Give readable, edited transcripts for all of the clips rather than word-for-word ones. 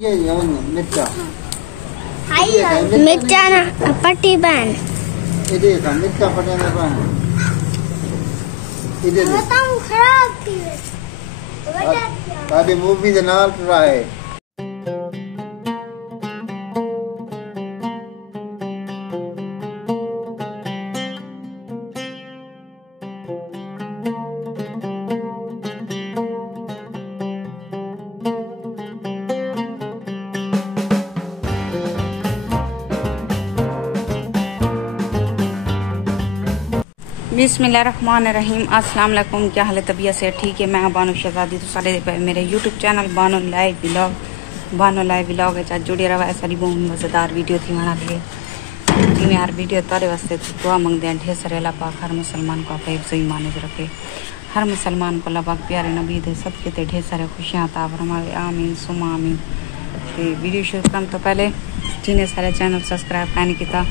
मिर्चा मिर्चा ना पट्टी बन देखा मिर्चा पटाने बन इधर बताऊं खराब थी सारी मूवी दे नाल रहा है। बिस्मिल्लाहिर्रहमानिर्रहीम। अस्सलाम वालेकुम। क्या हाल है? तबीयत से ठीक है? मैं बानो शहजादी तो सारे मेरे YouTube channel Bano live vlog है जुड़े रहा है। सारी बहुत मज़ेदार वीडियो थी वहाँ लिए जिन्हें हर वीडियो तारे वास्ते दुआ मंगते हैं ढेर सारे। अल्लाह पाक हर मुसलमान को आप सही माने रखे, हर मुसलमान को अल्लाह पाक प्यारे नबी दे सबके ते ढेर सारे खुशियाँ अता फरमावे। आमीन सुमा आमीन। तो वीडियो शुरू करने तो पहले जिन्हें सारे चैनल सब्सक्राइब नहीं किया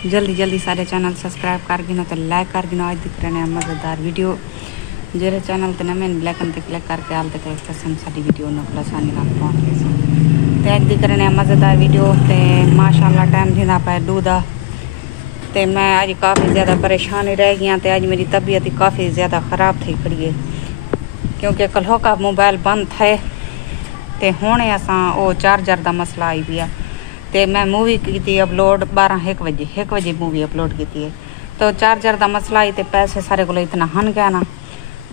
जल्दी सारे चैनल सब्सक्राइब कर गिनो तो लाइक कर गिनो। आज दिख रहे हैं मज़ेदार वीडियो जेरे चैनल ते नमें ब्लैकन ते क्लिक करके आल तक पसंद सारी वीडियो न आसानी नाल पहुंच गई। तो आज दिख रहे हैं मज़ेदार वीडियो ते माशाअल्लाह टाइम थींदा पे दूधा ते मैं आज काफ़ी ज़्यादा परेशान रह गई। तो आज मेरी तबीयत ही काफ़ी ज़्यादा ख़राब थी खड़ी है क्योंकि कल का मोबाइल बंद थे तो हुणे असां वो चार्जर का मसला आई पिया। तो मैं मूवी की अपलोड 1 बजे मूवी अपलोड की है। तो चार्जर का मसला आई तो पैसे सारे को इतना हन गया ना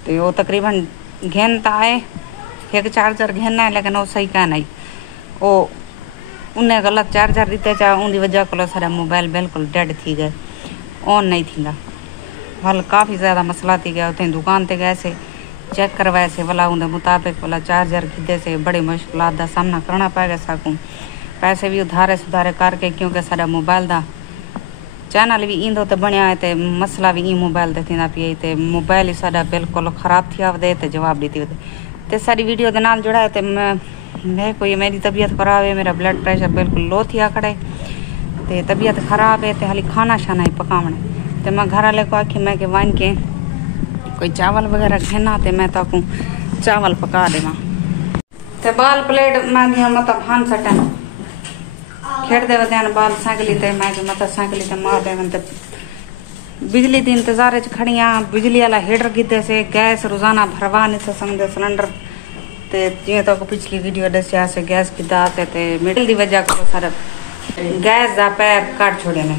तो वो तकरीबन घेन तो आए एक चार्जर घेना है लेकिन वो सही कहना ही वो उन्हें गलत चार्जर दिते चाहे उनकी वजह को सारा मोबाइल बिल्कुल डेड थी गए ऑन नहीं थी। हल काफ़ी ज़्यादा मसला थी गया। उतने दुकान ते गए से चेक करवाए से वाला उनके मुताबिक वाला चार्जर खिदे से बड़ी मुश्किलात का सामना करना पाएगा सकूँ। पैसे भी उधारे सुधारे करके क्योंकि सारा मोबाइल का चैनल भी इंदो तो बनया है तो मसला भी मोबाइल का थी पी तो मोबाइल ही सारा बिल्कुल खराब थी आवदे तो जवाब दी थी तो सारी वीडियो के नाल जुड़ा है। तो मैं कोई मेरी तबीयत खराब है, मेरा ब्लड प्रेशर बिल्कुल लो थी खड़े तो तबीयत खराब है तो हाली खाना शाना ही पकावने। तो मैं घर वाले को आखी मैं कि वन के कोई चावल वगैरह घेना तो मैं तो चावल पका देवा। तो बाल प्लेट मैं मतलब हान सटन खेड़ दे ध्यान बाल साइकिली ते मैं मतलब साइकिली ते मार दे तो बिजली की इंतजार खड़िया। बिजली वाला हीटर गिदे से गैस रोजाना भरवा नहीं सकते सिलेंडर ते जिं तक पिछली वीडियो दसिया से गैस गिदा ते मिडल की वजह को सारा गैस का पैर काट छोड़े ने।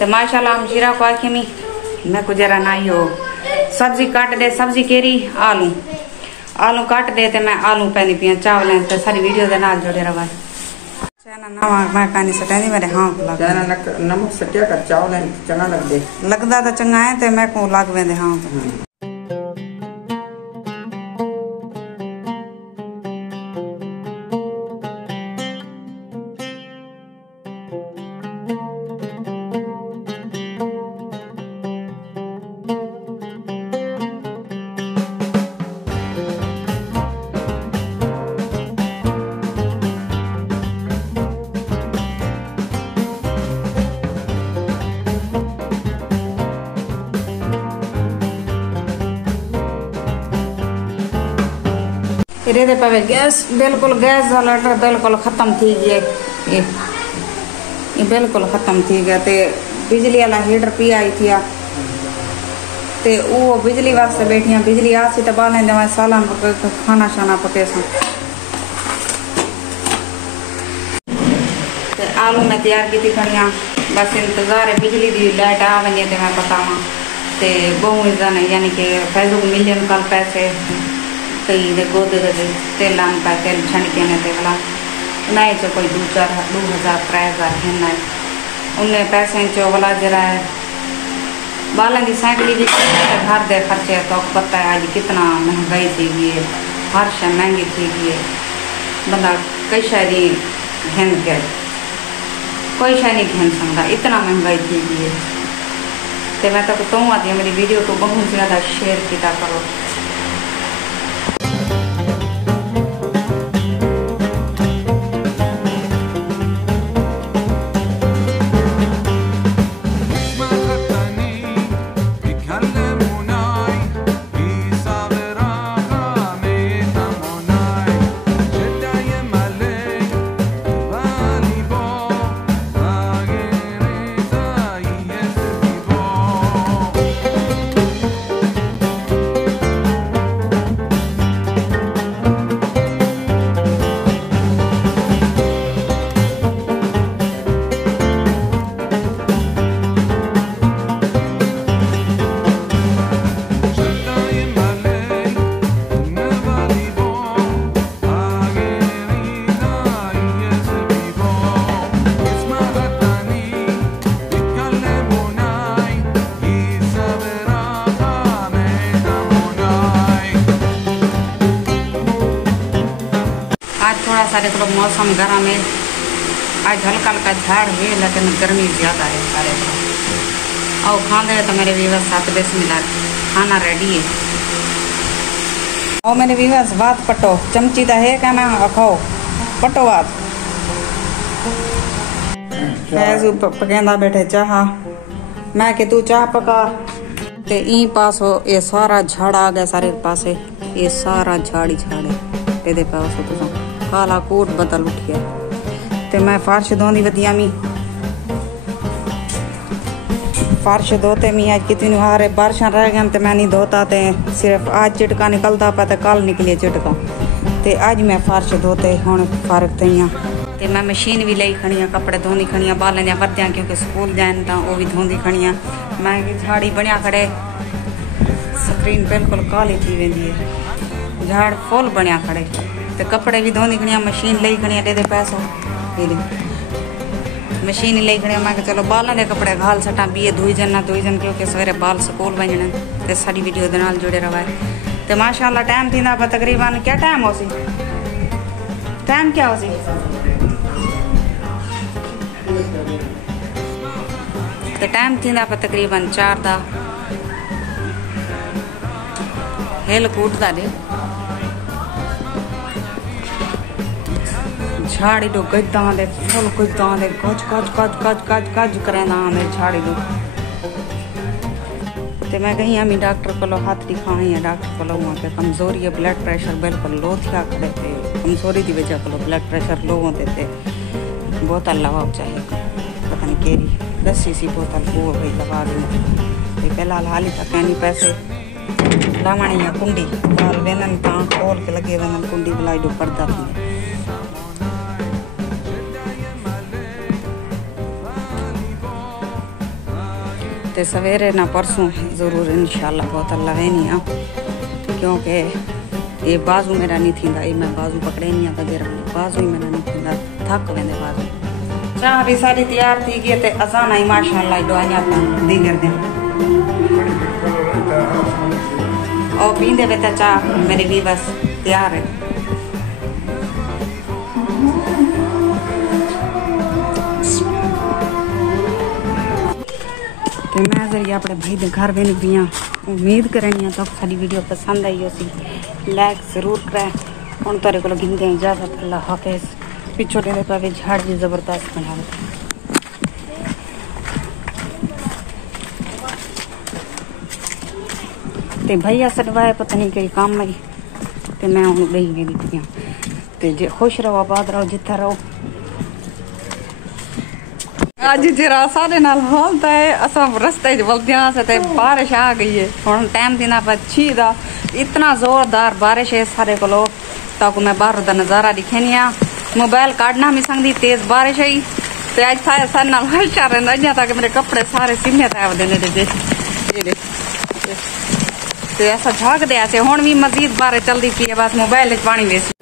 तो माशाल्लाह हम जीरा को आखी मैं को जरा ना ही हो सब्जी काट दे। सब्जी केरी आलू काट दे तो मैं आलू पैनी पिया चावल तो सारी वीडियो के नाल जुड़े रहा। मैं कहानी सटाई मेरे हाँ नमक सटिया कर चावल चंगा लगता तो चंगा है तो मैं को लग वेंदे हाँ। रेदे पे गैस बिल्कुल गैस वाला बिल्कुल खत्म थी गया ये बिल्कुल खत्म थी गया। तो बिजली वाला हीटर पी आई थी तो वो बिजली वास्ते बैठिया बिजली आ सी तो बालें दे सालन खाना शाना पके सा। तो आलू मैं तैयार की थी खड़िया बस इंतजार है बिजली की लाइट आ वजे तो मैं पकावा। तो बहु यानी कि फैजू मिलियन कल पैसे कई दे गोदे दे तेल का तेल छणके ने ते वाला नहीं जो कोई 2,000-3,000 है उन्हें पैसे चो वाला जरा है बालन की साइकिल भी घर दे खर्चे तो पता है आज कितना महंगाई थी गई है, हर शय महंगी थी गई है। बंदा कई शायरी घेन के कोई शाय नहीं घेन सकता इतना महंगाई थी गई है। तो मैं तो कहूँ आती मेरी वीडियो को बहुत ज़्यादा शेयर किया करो। मौसम गर्म है, आज हल्का हल्का झाड़ है लेकिन गर्मी ज़्यादा है सारे। और खाने तो मेरे व्यूअर्स साथ बिस्मिल्लाह खाना रेडी है। और मेरे व्यूअर्स बात पटो चमची तो है क्या मैं खाओ पटो बात फैजू पकेंदा बैठे चाह मैं कि तू चाह पका ते ई पास हो ये सारा झाड़ आ गया सारे पासे ये सारा झाड़ ही झाड़ है तेरे पास हो तुम काला कोट बदल उठिया ते मैं फर्श धोंदी वधिया मी फर्श धोते मी आज कितनी हारे बारिशां रह गए ते मैं नहीं धोता ते सिर्फ आज चिटका निकलता पा ते कल निकले चिटका ते आज मैं फर्श धोते हुण फर्क तइयां ते मैं मशीन भी लई खड़ी कपड़े धोनी खड़ी बालन या वधिया क्योंकि स्कूल जान तो वो भी धोंदी खड़ी मैं झाड़ी बनिया खड़े स्क्रीन बिल्कुल काली थी वेंदी है झाड़ फुल बनिया खड़े ते कपड़े भी धोंदी खड़ी मशीन लई खड़ी दे पैसों मशीन लई खड़ी मैं चलो बालन के कपड़े घाल सटा भी धोई जन क्योंकि सवेरे बाल स्कूल वजने ते सारी वीडियो दे नाल जुड़े रहा है ते माशाअल्लाह टाइम थी तकरीबन क्या टाइम हो सी टाइम क्या हो सी ते टाइम थी तकरीबन 4 दा हेल कूटदा दे झाड़ी दो गद्दा दे फुल गद्दा दे गज गज गज गज गज गज करेंदा दे झाड़ी दो ते मैं कहीं हमी डॉक्टर को हाथ दिखाई है डॉक्टर को वहाँ के कमजोरी है ब्लड प्रेशर बिल्कुल लो थिया खड़े थे कमजोरी की वजह को ब्लड प्रेशर लो होते थे बोतल लगाओ चाहिए पता नहीं केरी 10 सीसी बोतल वो भाई लगा दूँ फिलहाल हाल ही तक नहीं पैसे लावणी है कुंडी लाल वेनन पाँ खोल के लगे वेनन कुंडी बुलाई दो पर्दा थी ते सवेरे ना परसों ज़रूर इंशाल्लाह बोतल लावेनी आ क्योंकि ये बाजू मेरा नहीं थींदा ये मैं बाजू पकड़े नहीं आता देर बाजू ही मेरा नहीं थींदा थक वेंदे बाजू चाह भी सारी तैयार थी गई ते असां ही माशाअल्लाह दुआइयां दी करदे और पींदे वे तो चाह मेरी भी बस तैयार है तो मैं जरिए अपने भाई के घर भी निकली उम्मीद करनी तो सारी वीडियो पसंद आई हो लाइक जरूर करें हम तेरे को गिनते इजाजत अल्लाह हाफिज पिछो डेरे पे झाड़ भी जबरदस्त बना ते भैया सटवाए पता नहीं कई काम आई ते मैं हूँ गई गई निकलियाँ ते जे खुश रहो आबाद रहो जिथे रहो आज जरा सारे नाल होता है असा रस्ते चलदियां से बारिश आ गई है हम टाइम देना पर 6 दा इतना जोरदार बारिश है सारे को ताकि मैं बाहर का नज़ारा दिखेनी मोबाइल काटना भी संगदी तेज बारिश आई तो आज सारे नाल हल्चा रहा ताकि मेरे कपड़े सारे सीने तय देने ऐसा झाक दे हूँ भी मजीद बारिश चलती पी है बस मोबाइल पानी वेस्ट